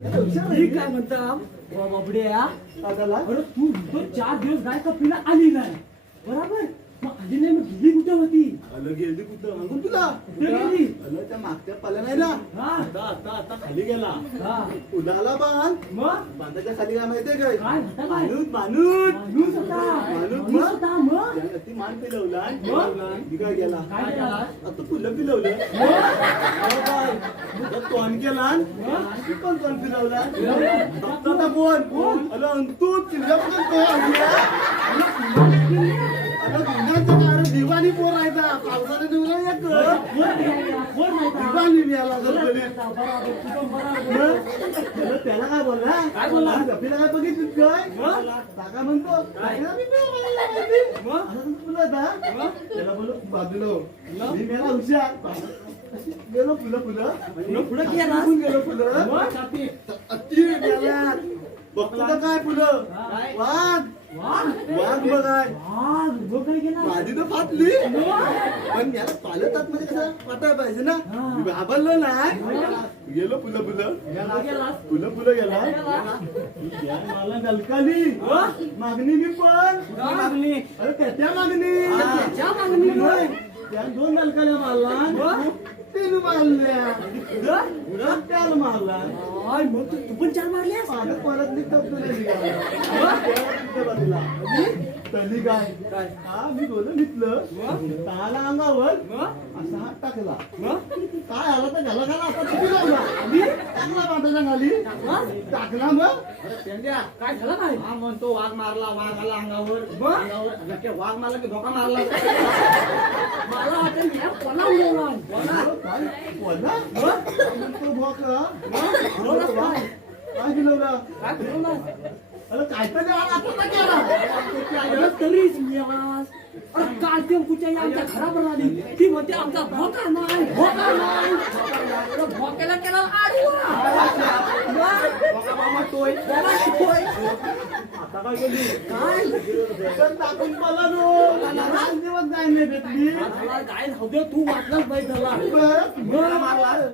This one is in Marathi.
काय म्हणता? बाबड्या. अरे तू तो चार दिवस गाय कपिला आली नाही. बरोबर? मग आली नाही मग गेली कुठे होती? आलं गेली कुठं? सांगून तुला? कुठे गेली? आलं त्या मागच्या पाल्या नाही ना हा. आता आता आता खाली गेला. हा. उन्हाला बांध. मग? बांधाच्या खाली काय माहितीये काय? काय म्हणता काय माणूस माणूस माणूस होता. माणूस माणूस होता मग? त्यानं ती मान पिलवला. मग? ती काय गेला काय आता फुलं पिलवलं. बाय, तोंड केला ती पण तोंड पिलवला आता कोण अरे तू तुझ्या पण तो अरे गुन्ह्याचं कारण दिवाणी पोर आहे का पावसाने दिवला एक. दिवाणी मिळाला त्याला काय बोलला? काय बोलला? गप्पीला काय बघितलं काय? काका म्हणतो? मग? त्याला बोललो बाजूला हो. मी मेला हुशार. गेलो फुलं फुलं. फुलं पुढं गेला? फुलं? बघतो तर काय फुलं? वाघ. वाघ? बघाय माझी तर फाटली. पण याला पालतात म्हणजे कसं? वाटायला पाहिजे ना? घाबरलो नाही. गेलो फुलं फुलं. फुलं फुलं गेला. मला नलकाली. मागणी मी पण. मागणी. अरे त्याच्या मागणी. मागणी. त्या दोन नलकाल्या मारला तीन मारल्या. त्याला मारला. आय, मग तू तू पण चार मारल्यास परत निघतो तली काय काय? हा मी बोललो निघलं ताला अंगावर? असा हात टाकला? काय आला तर झाला का आता किती लावला? टाकला बांधाच्या खाली टाकला मग. काय झालं काय? हा म्हणतो वाघ मारला वाघ आला अंगावर. वाघ मारला की धोका मारला. मला वाटलं कोणा उडवला काय? फिरवला? काय फिरवलास? अरे काय तर आला आता केला? तरीच मिळालास अरे काल ते कुठच्या आमच्या घरावर आली ती म्हणते आमचा भोका नाही भोका नाही अरे भोक्याला केला आडवा काय तर टाकून मला दिवस जायला भेटली तू वाटलाच पाहिजे त्याला मारला